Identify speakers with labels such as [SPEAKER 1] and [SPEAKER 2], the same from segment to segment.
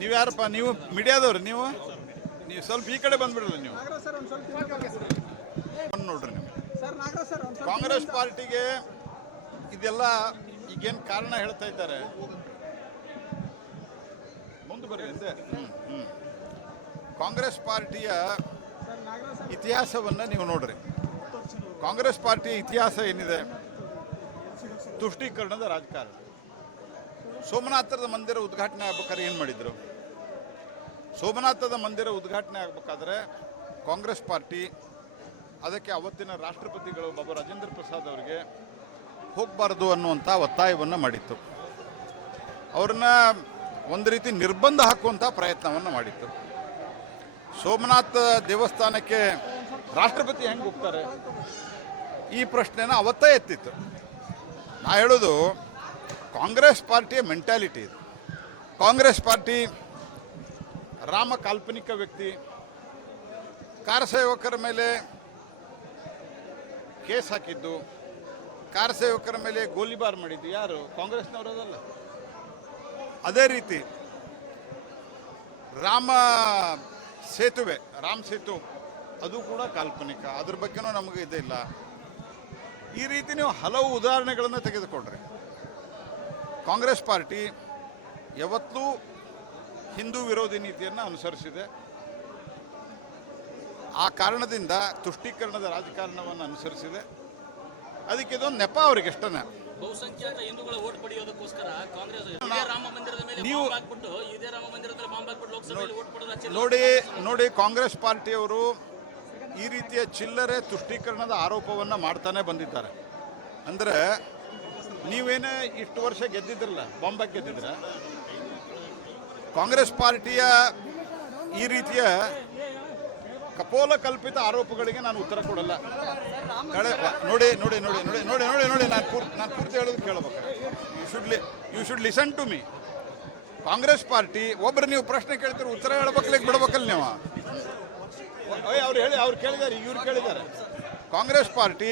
[SPEAKER 1] ನೀವು ಯಾರಪ್ಪ, ನೀವು ಮೀಡಿಯಾದವ್ರಿ, ನೀವು? ನೀವು ಸ್ವಲ್ಪ ಈ ಕಡೆ ಬಂದ್ಬಿಡಲ್ಲ ನೀವು. ನೋಡ್ರಿ ನೀವು. ಕಾಂಗ್ರೆಸ್ ಪಾರ್ಟಿಗೆ ಇದೆಲ್ಲ ಈಗೇನು ಕಾರಣ ಹೇಳ್ತಾ ಇದ್ದಾರೆ? ಮುಂದೆ ಬರ್ರಿ ಹಿಂದೆ. ಕಾಂಗ್ರೆಸ್ ಪಾರ್ಟಿಯ ಇತಿಹಾಸವನ್ನು ನೀವು ನೋಡ್ರಿ. ಕಾಂಗ್ರೆಸ್ ಪಾರ್ಟಿಯ ಇತಿಹಾಸ ಏನಿದೆ? ತುಷ್ಟೀಕರಣದ ರಾಜಕಾರಣ. ಸೋಮನಾಥದ ಮಂದಿರ ಉದ್ಘಾಟನೆ ಆಗ್ಬೇಕಾದ್ರೆ ಏನು ಮಾಡಿದರು? ಸೋಮನಾಥದ ಮಂದಿರ ಉದ್ಘಾಟನೆ ಆಗಬೇಕಾದ್ರೆ ಕಾಂಗ್ರೆಸ್ ಪಾರ್ಟಿ, ಅದಕ್ಕೆ ಅವತ್ತಿನ ರಾಷ್ಟ್ರಪತಿಗಳು ಬಾಬು ರಾಜೇಂದ್ರ ಪ್ರಸಾದ್ ಅವರಿಗೆ ಹೋಗಬಾರ್ದು ಅನ್ನುವಂಥ ಒತ್ತಾಯವನ್ನು ಮಾಡಿತ್ತು. ಅವ್ರನ್ನ ಒಂದು ರೀತಿ ನಿರ್ಬಂಧ ಹಾಕುವಂಥ ಪ್ರಯತ್ನವನ್ನು ಮಾಡಿತ್ತು. ಸೋಮನಾಥ ದೇವಸ್ಥಾನಕ್ಕೆ ರಾಷ್ಟ್ರಪತಿ ಹೆಂಗೆ ಹೋಗ್ತಾರೆ? ಈ ಪ್ರಶ್ನೆನ ಅವತ್ತೇ ಎತ್ತಿತ್ತು. ನಾ ಹೇಳೋದು ಕಾಂಗ್ರೆಸ್ ಪಾರ್ಟಿಯ ಮೆಂಟ್ಯಾಲಿಟಿ ಇದು. ಕಾಂಗ್ರೆಸ್ ಪಾರ್ಟಿ ರಾಮ ಕಾಲ್ಪನಿಕ ವ್ಯಕ್ತಿ ಕಾರಸೇವಕರ ಮೇಲೆ ಕೇಸ್ ಹಾಕಿದ್ದು ಕಾರಸೇವಕರ ಮೇಲೆ ಗೋಲಿಬಾರ್ ಮಾಡಿದ್ದು, ಯಾರು? ಕಾಂಗ್ರೆಸ್ನವರದಲ್ಲ ಅದೇ ರೀತಿ ರಾಮ ಸೇತುವೆ, ರಾಮ್ ಸೇತು, ಅದು ಕೂಡ ಕಾಲ್ಪನಿಕ. ಅದ್ರ ಬಗ್ಗೆನೂ ನಮಗೆ ಇದಿಲ್ಲ. ಈ ರೀತಿ ನೀವು ಹಲವು ಉದಾಹರಣೆಗಳನ್ನು ತೆಗೆದುಕೊಂಡ್ರಿ. ಕಾಂಗ್ರೆಸ್ ಪಾರ್ಟಿ ಯಾವತ್ತೂ ಹಿಂದೂ ವಿರೋಧಿ ನೀತಿಯನ್ನು ಅನುಸರಿಸಿದೆ. ಆ ಕಾರಣದಿಂದ ತುಷ್ಟೀಕರಣದ ರಾಜಕಾರಣವನ್ನು ಅನುಸರಿಸಿದೆ. ಅದಕ್ಕೆ ಇದೊಂದು ನೆಪ ಅವ್ರಿಗೆ ಎಷ್ಟನೇ
[SPEAKER 2] ಬಹುಸಂಖ್ಯಾತ ಹಿಂದೂಗಳ ಓಟ್ ಪಡೆಯೋದಕ್ಕೋಸ್ಕರ ಕಾಂಗ್ರೆಸ್ ಇದೇ. ರಾಮ ಮಂದಿರದ ಮೇಲೆ
[SPEAKER 1] ನೀವು-
[SPEAKER 2] ಬಾಂಬ್ ಹಾಕ್ಬಿಟ್ಟು ಇದೇ ರಾಮ ಮಂದಿರದಲ್ಲಿ ಬಾಂಬ್ ಹಾಕ್ಬಿಟ್ಟು ಲೋಕಸಭೆಯಲ್ಲಿ ಓಟ್ ಪಡೆದ
[SPEAKER 1] ನೋಡಿ ನೋಡಿ ಕಾಂಗ್ರೆಸ್ ಪಾರ್ಟಿಯವರು ಈ ರೀತಿಯ ಚಿಲ್ಲರೆ ತುಷ್ಟೀಕರಣದ ಆರೋಪವನ್ನು ಮಾಡ್ತಾನೆ ಬಂದಿದ್ದಾರೆ. ಅಂದರೆ ನೀವೇನೇ ಇಷ್ಟು ವರ್ಷ ಗೆದ್ದಿದ್ರಲ್ಲ ಬಾಂಬಾಗ್ ಗೆದ್ದಿದ್ರ? ಕಾಂಗ್ರೆಸ್ ಪಾರ್ಟಿಯ ಈ ರೀತಿಯ ಕಪೋಲ ಕಲ್ಪಿತ ಆರೋಪಗಳಿಗೆ ನಾನು ಉತ್ತರ ಕೊಡಲ್ಲ. ಕಳೆ ನೋಡಿ ನೋಡಿ ನೋಡಿ ನೋಡಿ ನೋಡಿ ನೋಡಿ ನೋಡಿ ನಾನು ಪೂರ್ತಿ ನಾನು ಪೂರ್ತಿ ಹೇಳೋದು ಕೇಳಬೇಕು. You should li you should listen to me Congress party ಒಬ್ರು ನೀವು ಪ್ರಶ್ನೆ ಕೇಳ್ತೀರಿ ಉತ್ತರ ಹೇಳಬೇಕಲ್ಲಿ ಬಿಡ್ಬೇಕಲ್ಲ ನೀವು? ಅವ್ರು ಹೇಳಿ ಅವ್ರು ಕೇಳಿದ್ದಾರೆ ಇವ್ರು ಕೇಳಿದ್ದಾರೆ. ಕಾಂಗ್ರೆಸ್ ಪಾರ್ಟಿ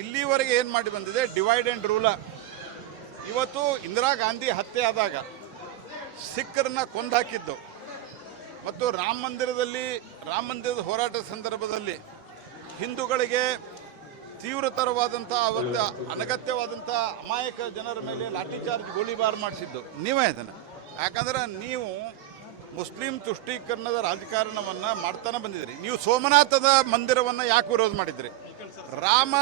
[SPEAKER 1] ಇಲ್ಲಿವರೆಗೆ ಏನು ಮಾಡಿ ಬಂದಿದೆ? ಡಿವೈಡ್ ಆ್ಯಂಡ್ ರೂಲ ಇವತ್ತು ಇಂದಿರಾ ಗಾಂಧಿ ಹತ್ಯೆ ಆದಾಗ ಸಿಖ್ಖರನ್ನ ಕೊಂದಾಕಿದ್ದು. ಮತ್ತು ರಾಮ ಮಂದಿರದಲ್ಲಿ, ರಾಮ ಮಂದಿರದ ಹೋರಾಟದ ಸಂದರ್ಭದಲ್ಲಿ ಹಿಂದೂಗಳಿಗೆ ತೀವ್ರತರವಾದಂಥ ಒಂದು ಅನಗತ್ಯವಾದಂಥ ಅಮಾಯಕ ಜನರ ಮೇಲೆ ಲಾಠಿ ಚಾರ್ಜ್ ಗೋಲಿಬಾರ್ ಮಾಡಿಸಿದ್ದು. ನೀವೇ ಇದನ್ನು. ಯಾಕಂದ್ರೆ ನೀವು ಮುಸ್ಲಿಂ ತುಷ್ಟೀಕರಣದ ರಾಜಕಾರಣವನ್ನು ಮಾಡ್ತಾನೆ ಬಂದಿದ್ರಿ ನೀವು ಸೋಮನಾಥದ ಮಂದಿರವನ್ನು ಯಾಕೆ ವಿರೋಧ ಮಾಡಿದ್ರಿ? ರಾಮ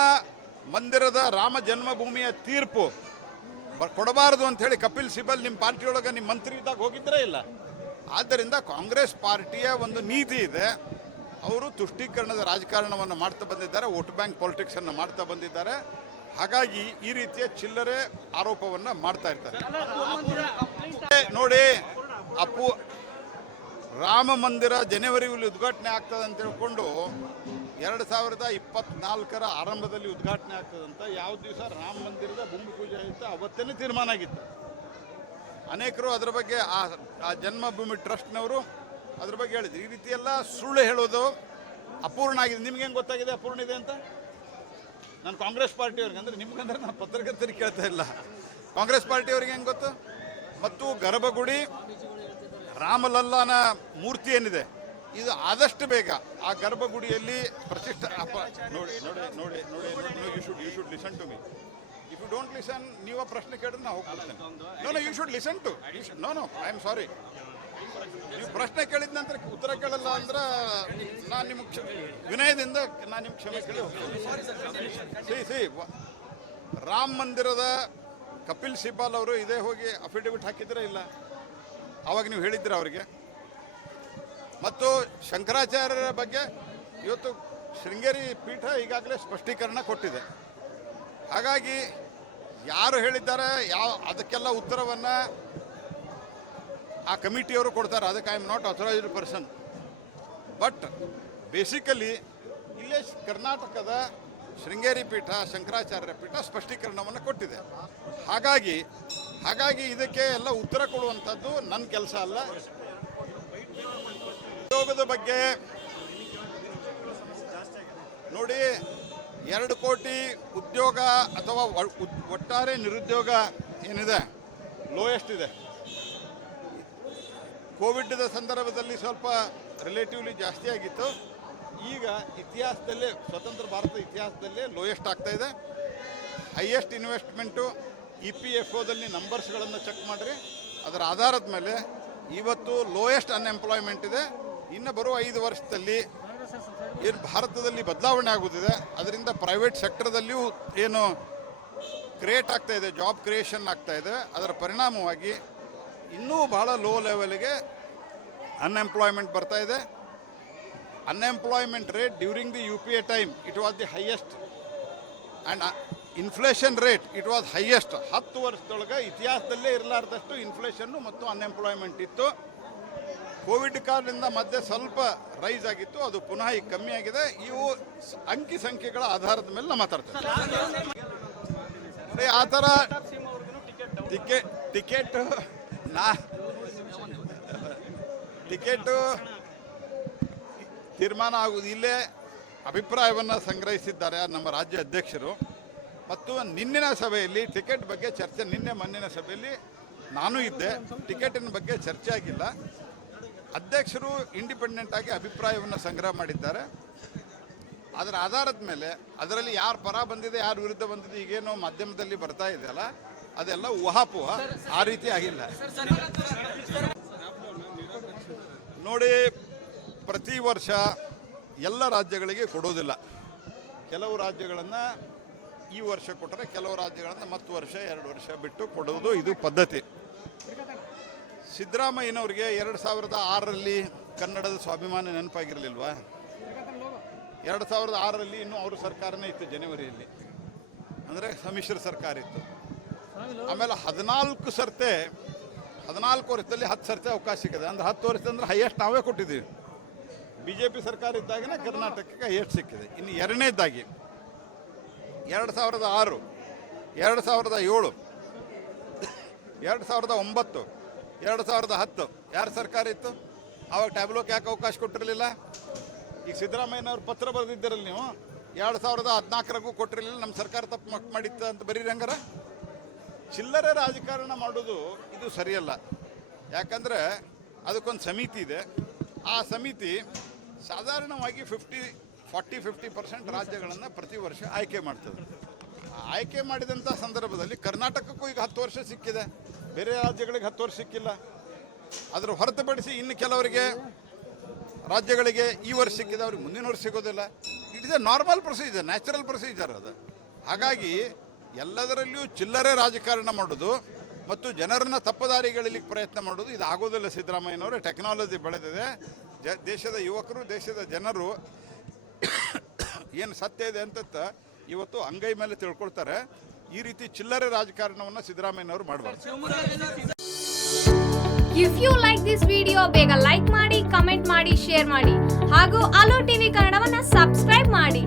[SPEAKER 1] ಮಂದಿರದ ರಾಮ ಜನ್ಮಭೂಮಿಯ ತೀರ್ಪು ಕೊಡಬಾರದು ಅಂತ ಹೇಳಿ ಕಪಿಲ್ ಸಿಬಲ್ ನಿಮ್ಮ ಪಾರ್ಟಿಯೊಳಗೆ ನಿಮ್ಮ ಮಂತ್ರಿ ಇದ್ದಾಗ ಹೋಗಿದ್ರೇ ಇಲ್ಲ ಆದ್ದರಿಂದ ಕಾಂಗ್ರೆಸ್ ಪಾರ್ಟಿಯ ಒಂದು ನೀತಿ ಇದೆ ಅವರು ತುಷ್ಟೀಕರಣದ ರಾಜಕಾರಣವನ್ನು ಮಾಡ್ತಾ ಬಂದಿದ್ದಾರೆ ವೋಟ್ ಬ್ಯಾಂಕ್ ಪಾಲಿಟಿಕ್ಸನ್ನು ಮಾಡ್ತಾ ಬಂದಿದ್ದಾರೆ ಹಾಗಾಗಿ ಈ ರೀತಿಯ ಚಿಲ್ಲರೆ ಆರೋಪವನ್ನು ಮಾಡ್ತಾ ಇರ್ತಾರೆ ನೋಡಿ ಅಪ್ಪು ರಾಮ ಮಂದಿರ ಜನವರಿಯಲ್ಲಿ ಉದ್ಘಾಟನೆ ಆಗ್ತದೆ ಅಂತ ಹೇಳ್ಕೊಂಡು ಎರಡು ಸಾವಿರದ ಇಪ್ಪತ್ನಾಲ್ಕರ ಆರಂಭದಲ್ಲಿ ಉದ್ಘಾಟನೆ ಆಗ್ತದಂತ ಯಾವ ದಿವಸ ರಾಮ ಮಂದಿರದ ಭೂಮಿ ಪೂಜೆ ಆಯಿತು ಅವತ್ತೇ ತೀರ್ಮಾನ ಆಗಿತ್ತು. ಅನೇಕರು ಅದರ ಬಗ್ಗೆ ಆ ಆ ಜನ್ಮಭೂಮಿ ಟ್ರಸ್ಟ್ನವರು ಅದ್ರ ಬಗ್ಗೆ ಹೇಳಿದ್ರು. ಈ ರೀತಿ ಎಲ್ಲ ಸುಳ್ಳು ಹೇಳೋದು ಅಪೂರ್ಣ ಆಗಿದೆ. ನಿಮ್ಗೆ ಹೆಂಗೆ ಗೊತ್ತಾಗಿದೆ ಅಪೂರ್ಣ ಇದೆ ಅಂತ? ನಾನು ಕಾಂಗ್ರೆಸ್ ಪಾರ್ಟಿಯವ್ರಿಗೆ ಅಂದರೆ ನಿಮ್ಗಂದ್ರೆ ನಾನು ಪತ್ರಕರ್ತರಿಗೆ ಕೇಳ್ತಾ ಇಲ್ಲ. ಕಾಂಗ್ರೆಸ್ ಪಾರ್ಟಿಯವ್ರಿಗೆ ಹೆಂಗೆ ಗೊತ್ತು? ಮತ್ತು ಗರ್ಭಗುಡಿ ರಾಮಲಲ್ಲಾನ ಮೂರ್ತಿ ಏನಿದೆ? ಇದು ಆದಷ್ಟು ಬೇಗ ಆ ಗರ್ಭಗುಡಿಯಲ್ಲಿ ಪ್ರತಿಷ್ಠ ನೋಡಿ ನೋಡಿ ನೋಡಿ ನೋಡಿ you should you should listen to me if you don't listen ನೀವು ಪ್ರಶ್ನೆ ಕೇಳಿದ್ರೆ ನಾವು ಹೋಗ್ಬಿಡ್ತೇನೆ. No no you should listen to no no I am sorry ನೀವು ಪ್ರಶ್ನೆ ಕೇಳಿದ ನಂತರ ಉತ್ತರ ಕೇಳಲ್ಲ ಅಂದ್ರೆ ನಾನು ನಿಮ್ಗೆ ಕ್ಷ ವಿನಯದಿಂದ ನಾನು ನಿಮ್ಗೆ ಕ್ಷಮೆ ಕೇಳಿ ಸಿ ಸಿ ರಾಮ ಮಂದಿರದ ಕಪಿಲ್ ಸಿಬ್ಬಾಲ್ ಅವರು ಇದೇ ಹೋಗಿ ಅಫಿಡವಿಟ್ ಹಾಕಿದ್ರೆ ಇಲ್ಲ. ಅವಾಗ ನೀವು ಹೇಳಿದ್ದೀರ ಅವರಿಗೆ. ಮತ್ತು ಶಂಕರಾಚಾರ್ಯರ ಬಗ್ಗೆ ಇವತ್ತು ಶೃಂಗೇರಿ ಪೀಠ ಈಗಾಗಲೇ ಸ್ಪಷ್ಟೀಕರಣ ಕೊಟ್ಟಿದೆ. ಹಾಗಾಗಿ ಯಾರು ಹೇಳಿದ್ದಾರೆ, ಯಾವ, ಅದಕ್ಕೆಲ್ಲ ಉತ್ತರವನ್ನು ಆ ಕಮಿಟಿಯವರು ಕೊಡ್ತಾರೆ. ಅದಕ್ಕೆ I am not authorized person but basically ಇಲ್ಲೇ ಕರ್ನಾಟಕದ ಶೃಂಗೇರಿ ಪೀಠ ಶಂಕರಾಚಾರ್ಯ ಪೀಠ ಸ್ಪಷ್ಟೀಕರಣವನ್ನು ಕೊಟ್ಟಿದೆ. ಹಾಗಾಗಿ ಹಾಗಾಗಿ ಇದಕ್ಕೆ ಎಲ್ಲ ಉತ್ತರ ಕೊಡುವಂಥದ್ದು ನನ್ನ ಕೆಲಸ ಅಲ್ಲ. ಉದ್ಯೋಗದ ಬಗ್ಗೆ ನೋಡಿ, ಎರಡು ಕೋಟಿ ಉದ್ಯೋಗ ಅಥವಾ ಒಟ್ಟಾರೆ ನಿರುದ್ಯೋಗ ಏನಿದೆ? ಲೋಯೆಸ್ಟ್ ಇದೆ. ಕೋವಿಡ್ದ ಸಂದರ್ಭದಲ್ಲಿ ಸ್ವಲ್ಪ ರಿಲೇಟಿವ್ಲಿ ಜಾಸ್ತಿ ಆಗಿತ್ತು ಈಗ ಇತಿಹಾಸದಲ್ಲೇ, ಸ್ವತಂತ್ರ ಭಾರತದ ಇತಿಹಾಸದಲ್ಲೇ ಲೋಯೆಸ್ಟ್ ಆಗ್ತಾ ಇದೆ. Highest investment E P F ಒದಲ್ಲಿ ನಂಬರ್ಸ್ಗಳನ್ನು ಚೆಕ್ ಮಾಡಿರಿ. ಅದರ ಆಧಾರದ ಮೇಲೆ ಇವತ್ತು ಲೋಯೆಸ್ಟ್ ಅನ್ಎಂಪ್ಲಾಯ್ಮೆಂಟ್ ಇದೆ. ಇನ್ನು ಬರುವ ಐದು ವರ್ಷದಲ್ಲಿ ಏನು ಭಾರತದಲ್ಲಿ ಬದಲಾವಣೆ ಆಗುತ್ತಿದೆ ಅದರಿಂದ ಪ್ರೈವೇಟ್ ಸೆಕ್ಟರ್ದಲ್ಲಿಯೂ ಏನು ಕ್ರಿಯೇಟ್ ಆಗ್ತಾ ಇದೆ ಜಾಬ್ ಕ್ರಿಯೇಷನ್ ಆಗ್ತಾ ಇದೆ. ಅದರ ಪರಿಣಾಮವಾಗಿ ಇನ್ನೂ ಭಾಳ ಲೋ ಲೆವೆಲ್ಗೆ ಅನ್ಎಂಪ್ಲಾಯ್ಮೆಂಟ್ ಬರ್ತಾ ಇದೆ. Rate during the U P A time it was the highest and inflation rate it was highest ಹತ್ತು ವರ್ಷದೊಳಗೆ ಇತಿಹಾಸದಲ್ಲೇ ಇರಲಾರ್ದಷ್ಟು ಇನ್ಫ್ಲೇಷನ್ನು ಮತ್ತು ಅನ್ಎಂಪ್ಲಾಯ್ಮೆಂಟ್ ಇತ್ತು. ಕೋವಿಡ್ ಕಾಲದಿಂದ ಮಧ್ಯೆ ಸ್ವಲ್ಪ ರೈಸ್ ಆಗಿತ್ತು, ಅದು ಪುನಃ ಈಗ ಕಮ್ಮಿ ಆಗಿದೆ. ಇವು ಅಂಕಿ ಸಂಖ್ಯೆಗಳ ಆಧಾರದ ಮೇಲೆ ನಾವು ಮಾತಾಡ್ತೇವೆ ಆ ಥರ ಟಿಕೆಟ್ ಟಿಕೆಟ್, ನಾ, ಟಿಕೆಟು ತೀರ್ಮಾನ ಆಗುವುದು ಇಲ್ಲೇ ಅಭಿಪ್ರಾಯವನ್ನು ಸಂಗ್ರಹಿಸಿದ್ದಾರೆ ನಮ್ಮ ರಾಜ್ಯ ಅಧ್ಯಕ್ಷರು. ಮತ್ತು ನಿನ್ನಿನ ಸಭೆಯಲ್ಲಿ ಟಿಕೆಟ್ ಬಗ್ಗೆ ಚರ್ಚೆ, ನಿನ್ನೆ ಮೊನ್ನಿನ ಸಭೆಯಲ್ಲಿ ನಾನು ಇದ್ದೆ. ಟಿಕೆಟಿನ ಬಗ್ಗೆ ಚರ್ಚೆ ಆಗಿಲ್ಲ. ಅಧ್ಯಕ್ಷರು ಇಂಡಿಪೆಂಡೆಂಟ್ ಆಗಿ ಅಭಿಪ್ರಾಯವನ್ನು ಸಂಗ್ರಹ ಮಾಡಿದ್ದಾರೆ. ಅದರ ಆಧಾರದ ಮೇಲೆ ಅದರಲ್ಲಿ ಯಾರು ಪರ ಬಂದಿದೆ, ಯಾರು ವಿರುದ್ಧ ಬಂದಿದೆ, ಈಗೇನೋ ಮಾಧ್ಯಮದಲ್ಲಿ ಬರ್ತಾ ಇದೆಯಲ್ಲ, ಅದೆಲ್ಲ ಊಹಾಪೋಹ ಆ ರೀತಿ ಆಗಿಲ್ಲ. ನೋಡಿ ಪ್ರತಿ ವರ್ಷ ಎಲ್ಲ ರಾಜ್ಯಗಳಿಗೆ ಕೊಡೋದಿಲ್ಲ. ಕೆಲವು ರಾಜ್ಯಗಳನ್ನು ಈ ವರ್ಷ ಕೊಟ್ಟರೆ ಕೆಲವು ರಾಜ್ಯಗಳನ್ನು ಮತ್ತು ವರ್ಷ, ಎರಡು ವರ್ಷ ಬಿಟ್ಟು ಕೊಡೋದು ಇದು ಪದ್ಧತಿ. ಸಿದ್ದರಾಮಯ್ಯನವ್ರಿಗೆ ಎರಡು ಸಾವಿರದ ಆರರಲ್ಲಿ ಕನ್ನಡದ ಸ್ವಾಭಿಮಾನ ನೆನಪಾಗಿರಲಿಲ್ವಾ? ಎರಡು ಸಾವಿರದ ಆರರಲ್ಲಿ ಇನ್ನೂ ಅವ್ರ ಸರ್ಕಾರನೇ ಇತ್ತು ಜನವರಿಯಲ್ಲಿ. ಅಂದರೆ ಸಮ್ಮಿಶ್ರ ಸರ್ಕಾರ ಇತ್ತು. ಆಮೇಲೆ ಹದಿನಾಲ್ಕು ಸರ್ತೆ, ಹದಿನಾಲ್ಕು ವರ್ಷದಲ್ಲಿ ಹತ್ತು ಸರ್ತೆ ಅವಕಾಶ ಸಿಕ್ಕಿದೆ. ಅಂದ್ರೆ ಹತ್ತು ವರ್ಷದಂದ್ರೆ ಹೈಯೆಸ್ಟ್ ನಾವೇ ಕೊಟ್ಟಿದ್ದೀವಿ. ಬಿ ಜೆ ಪಿ ಸರ್ಕಾರ ಇದ್ದಾಗನೇ ಕರ್ನಾಟಕಕ್ಕೆ ಏಟ್ ಸಿಕ್ಕಿದೆ. ಇನ್ನು ಎರಡನೇದಾಗಿ ಎರಡು ಸಾವಿರದ ಆರು, ಎರಡು ಸಾವಿರದ ಏಳು, ಎರಡು ಸಾವಿರದ ಒಂಬತ್ತು, ಎರಡು ಸಾವಿರದ ಹತ್ತು ಯಾರ ಸರ್ಕಾರ ಇತ್ತು? ಆವಾಗ ಟ್ಯಾಬ್ಲೋಕ್ ಯಾಕೆ ಅವಕಾಶ ಕೊಟ್ಟಿರಲಿಲ್ಲ? ಈಗ ಸಿದ್ದರಾಮಯ್ಯನವ್ರು ಪತ್ರ ಬರೆದಿದ್ದೀರಲ್ಲ ನೀವು? ಎರಡು ಸಾವಿರದ ಹದಿನಾಲ್ಕರಾಗೂ ಕೊಟ್ಟಿರಲಿಲ್ಲ ನಮ್ಮ ಸರ್ಕಾರ ತಪ್ಪು ಮಕ್- ಮಾಡಿತ್ತು ಅಂತ ಬರೀರಿ ಹಂಗಾರ? ಚಿಲ್ಲರೆ ರಾಜಕಾರಣ ಮಾಡೋದು ಇದು ಸರಿಯಲ್ಲ. ಯಾಕಂದರೆ ಅದಕ್ಕೊಂದು ಸಮಿತಿ ಇದೆ. ಆ ಸಮಿತಿ ಸಾಧಾರಣವಾಗಿ ಫಿಫ್ಟಿ ಫಾರ್ಟಿ ಫಿಫ್ಟಿ ಪರ್ಸೆಂಟ್ ರಾಜ್ಯಗಳನ್ನು ಪ್ರತಿ ವರ್ಷ ಆಯ್ಕೆ ಮಾಡ್ತದೆ ಆಯ್ಕೆ ಮಾಡಿದಂಥ ಸಂದರ್ಭದಲ್ಲಿ ಕರ್ನಾಟಕಕ್ಕೂ ಈಗ ಹತ್ತು ವರ್ಷ ಸಿಕ್ಕಿದೆ. ಬೇರೆ ರಾಜ್ಯಗಳಿಗೆ ಹತ್ತು ವರ್ಷ ಸಿಕ್ಕಿಲ್ಲ. ಅದರ ಹೊರತುಪಡಿಸಿ ಇನ್ನು ಕೆಲವರಿಗೆ ರಾಜ್ಯಗಳಿಗೆ ಈ ವರ್ಷ ಸಿಕ್ಕಿದೆ, ಅವ್ರಿಗೆ ಮುಂದಿನ ವರ್ಷ ಸಿಗೋದಿಲ್ಲ. It is a normal procedure natural procedure ಅದು. ಹಾಗಾಗಿ ಎಲ್ಲದರಲ್ಲಿಯೂ ಚಿಲ್ಲರೆ ರಾಜಕಾರಣ ಮಾಡೋದು ಮತ್ತು ಜನರನ್ನ ತಪ್ಪದಾರಿಗಳಿಗೆ ಪ್ರಯತ್ನ ಮಾಡೋದು ಇದು ಆಗೋದಿಲ್ಲ ಸಿದ್ದರಾಮಯ್ಯನವರು ಟೆಕ್ನಾಲಜಿ ಬೆಳೆದಿದೆ. ಜ ದೇಶದ ಯುವಕರು, ದೇಶದ ಜನರು ಏನು ಸತ್ಯ ಇದೆ ಅಂತ ಇವತ್ತು ಅಂಗೈ ಮೇಲೆ ತಿಳ್ಕೊಳ್ತಾರೆ. ಈ ರೀತಿ ಚಿಲ್ಲರೆ ರಾಜಕಾರಣವನ್ನು ಸಿದ್ದರಾಮಯ್ಯನವರು ಮಾಡಬಾರ್ದು.
[SPEAKER 3] If you like this video ಬೇಗ ಲೈಕ್ ಮಾಡಿ ಕಮೆಂಟ್ ಮಾಡಿ ಶೇರ್ ಮಾಡಿ. ಹಾಗೂ ಅಲೋ ಟಿವಿ ಕನ್ನಡವನ್ನು ಸಬ್ಸ್ಕ್ರೈಬ್ ಮಾಡಿ.